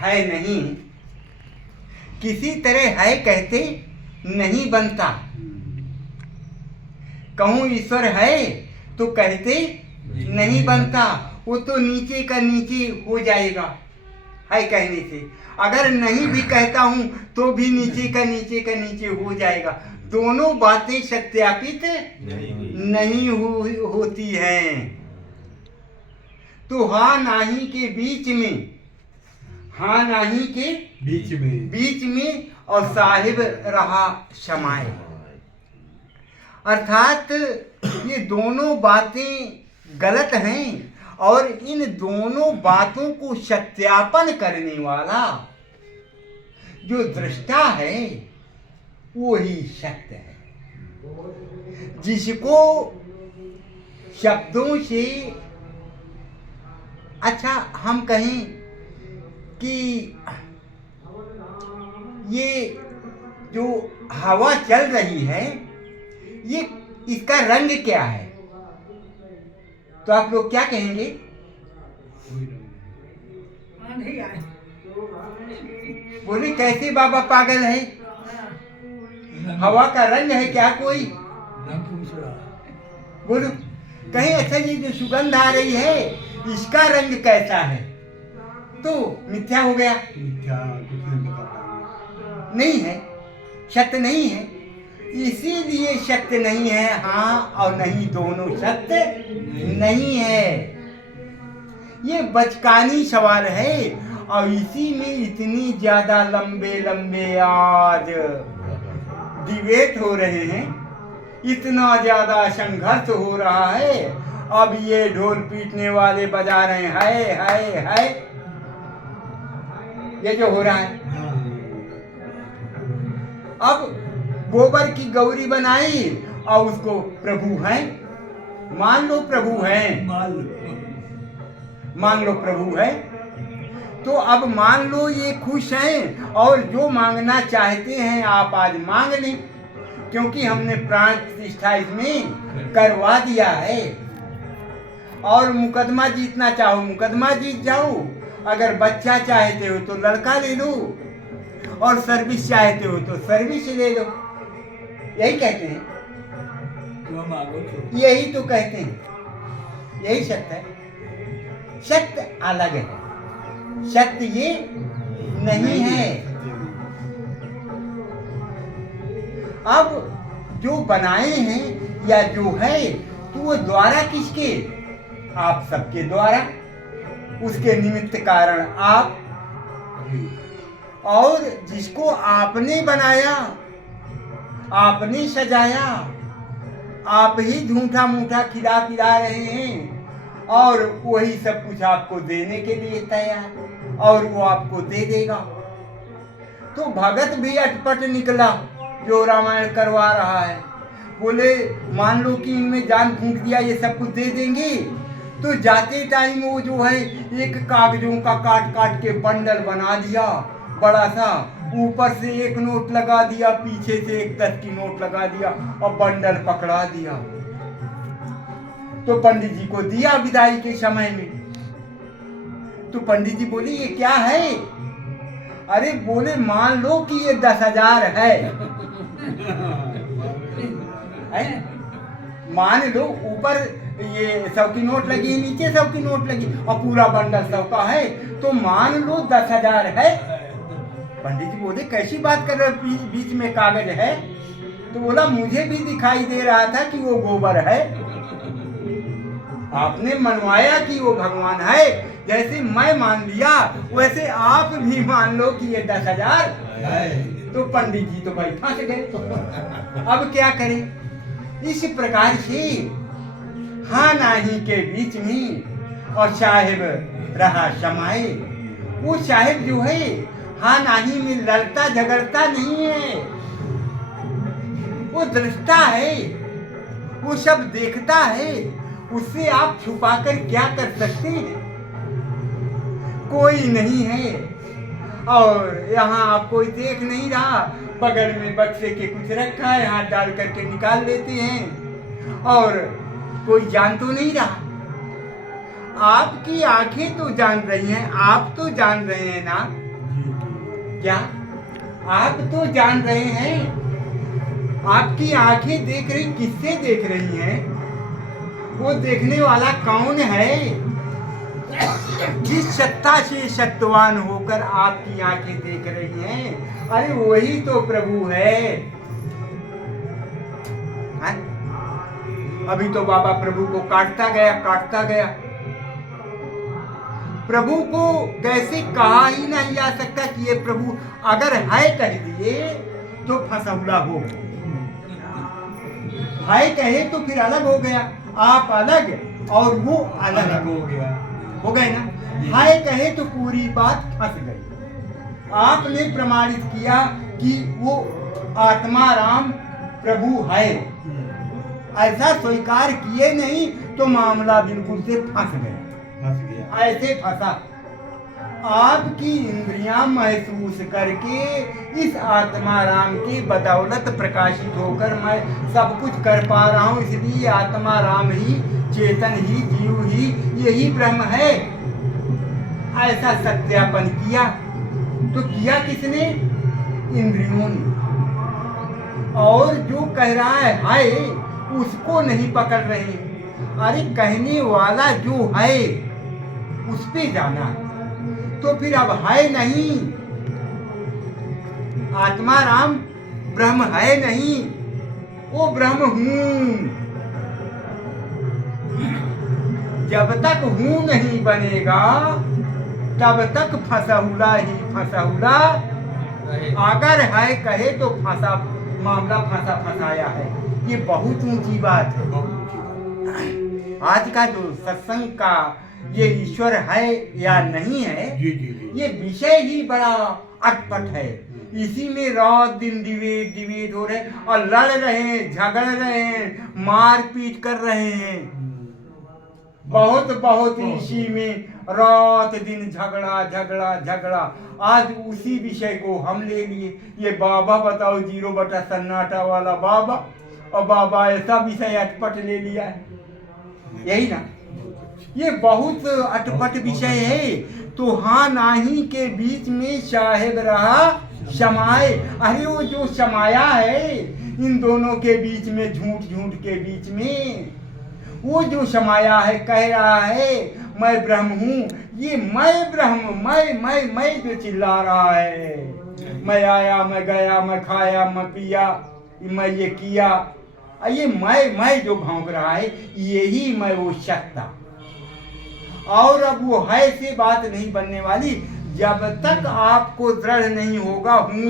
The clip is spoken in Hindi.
है नहीं, किसी तरह है कहते नहीं बनता। कहूँ ईश्वर है तो कहते नहीं बनता, वो तो नीचे का नीचे हो जाएगा है कहने से। अगर नहीं भी कहता हूँ तो भी नीचे का नीचे हो जाएगा। दोनों बातें सत्यापित नहीं होती हैं। तो हाँ नाही के बीच में, हाँ नाही के बीच में और साहिब रहा शमाए। अर्थात ये दोनों बातें गलत हैं और इन दोनों बातों को सत्यापन करने वाला जो दृष्टा है वो ही सत्य है। जिसको शब्दों से, अच्छा हम कहें कि ये जो हवा चल रही है ये इसका रंग क्या है, तो आप लोग क्या कहेंगे? बोले कैसे बाबा पागल है, हवा का रंग है क्या कोई? बोलो कहीं अच्छा ये जो सुगंध आ रही है इसका रंग कैसा है, तो मिथ्या हो गया, नहीं है, सत्य नहीं है। इसीलिए सत्य नहीं है, हाँ और नहीं दोनों सत्य नहीं है। ये बचकानी सवाल है और इसी में इतनी ज्यादा लंबे लंबे आज डिबेट हो रहे हैं, इतना ज्यादा संघर्ष हो रहा है। अब ये ढोल पीटने वाले बजा रहे हैं है ये जो हो रहा है। अब गोबर की गौरी बनाई और उसको प्रभु है, मान लो प्रभु है, मान लो प्रभु है, तो अब मान लो ये खुश हैं और जो मांगना चाहते हैं आप आज मांग लें, क्योंकि हमने प्राण प्रतिष्ठा इसमें करवा दिया है। और मुकदमा जीतना चाहो मुकदमा जीत जाओ, अगर बच्चा चाहते हो तो लड़का ले लो, और सर्विस चाहते हो तो सर्विस ले लो। यही कहते हैं, यही तो कहते हैं, यही सत्य है। सत्य अलग है, सत्य ये नहीं है। अब जो बनाए हैं या जो है तो वो द्वारा किसके? आप सबके द्वारा, उसके निमित्त कारण आप, और जिसको आपने बनाया, आपने सजाया, आप ही झूठा मूठा खिला पिला रहे हैं और वही सब कुछ आपको देने के लिए तैयार, और वो आपको दे देगा। तो भगत भी अटपट निकला जो रामायण करवा रहा है। बोले मान लो कि इनमें जान फूंक दिया, ये सब कुछ दे देंगे, तो जाते टाइम वो जो है एक कागजों का काट काट के बंडल बना दिया बड़ा सा, ऊपर से एक नोट लगा दिया, पीछे से एक 10 की नोट लगा दिया और बंडल पकड़ा दिया। तो पंडित जी को दिया विदाई के समय में। तो पंडित जी बोले ये क्या है? अरे बोले मान लो कि ये 10,000 है, मान लो ऊपर ये 100 की नोट लगी, नीचे 100 की नोट लगी और पूरा बंडल 100 का है, तो मान लो 10,000 है। पंडित जी बोले कैसी बात कर रहे हो, बीच में कागज है? तो बोला मुझे भी दिखाई दे रहा था कि वो गोबर है, आपने मनवाया कि वो भगवान है, जैसे मैं मान लिया वैसे आप भी मान लो कि ये 10,000 है। तो पंडित जी तो भाई फंस गए। अब क्या करें? इस प्रकार से हाँ नाही के बीच में और साहिब रहा समाए। वो साहिब जो है हाँ नाही में लड़ता झगड़ता नहीं है, वो दृष्टा है, वो सब देखता है, उससे आप छुपाकर क्या कर सकते हैं? कोई नहीं है और यहाँ आप कोई देख नहीं रहा, बगल में बक्से के कुछ रखा है, हाथ डाल करके निकाल लेते हैं और कोई जान तो नहीं रहा। आपकी आंखें तो जान रही हैं, आप तो जान रहे हैं ना क्या आप तो जान रहे हैं? आपकी आंखें देख रही, किससे देख रही हैं? वो देखने वाला कौन है? जिस सत्ता से सत्वान होकर आपकी आंखें देख रही हैं, अरे वही तो प्रभु है। हैं? अभी तो बाबा प्रभु को काटता गया। प्रभु को कैसे कहा ही नहीं जा सकता कि ये प्रभु, अगर है कह दिए तो फंसौला हो गया। है कहे तो फिर अलग हो गया, आप अलग और वो अलग हो गए ना। है कहे तो पूरी बात फंस गई। आपने प्रमाणित किया कि वो आत्मा राम प्रभु है, ऐसा स्वीकार किए नहीं तो मामला बिल्कुल से फंस गया। ऐसे फंसा। आपकी इंद्रियां महसूस करके इस आत्मा राम की बदौलत प्रकाशित होकर मैं सब कुछ कर पा रहा हूं, इसलिए आत्मा राम ही, चेतन ही, जीव ही, यही ब्रह्म है, ऐसा सत्यापन किया। तो किया किसने? इंद्रियों ने। और जो कह रहा है उसको नहीं पकड़ रहे। अरे कहने वाला जो है उस पे जाना, तो फिर अब है नहीं, आत्मा राम ब्रह्म है नहीं, वो ब्रह्म हूं। जब तक हूं नहीं बनेगा तब तक फंसौला ही फंसौला। अगर है कहे तो फंसा, मामला फंसाया है। ये बहुत ऊंची बात है। आज का जो सत्संग का ये ईश्वर है या नहीं है, ये विषय ही बड़ा अटपट है। इसी में रात दिन डिबेट हो रहे और लड़ रहे हैं, झगड़ रहे हैं, मार पीट कर रहे हैं। बहुत इसी में रात दिन झगड़ा। आज उसी विषय को हम ले लिए। ये बाबा बताओ, 0 सन्नाटा वाला बाबा, और बाबा ऐसा विषय अटपट ले लिया है। यही ना, ये बहुत अटपट विषय है। तो हाँ नाही के बीच में साहेब रहा समाए। अरे वो जो समाया है इन दोनों के बीच में, झूठ के बीच में, वो जो समाया है, कह रहा है मैं ब्रह्म हूँ। ये मैं ब्रह्म, मैं जो चिल्ला रहा है, मैं आया, मैं गया, मैं खाया, मैं पिया, मैं ये किया, ये मैं जो भौंक रहा है, यही मैं वो सत्ता। और अब वो है से बात नहीं बनने वाली जब तक आपको दृढ़ नहीं होगा हूँ।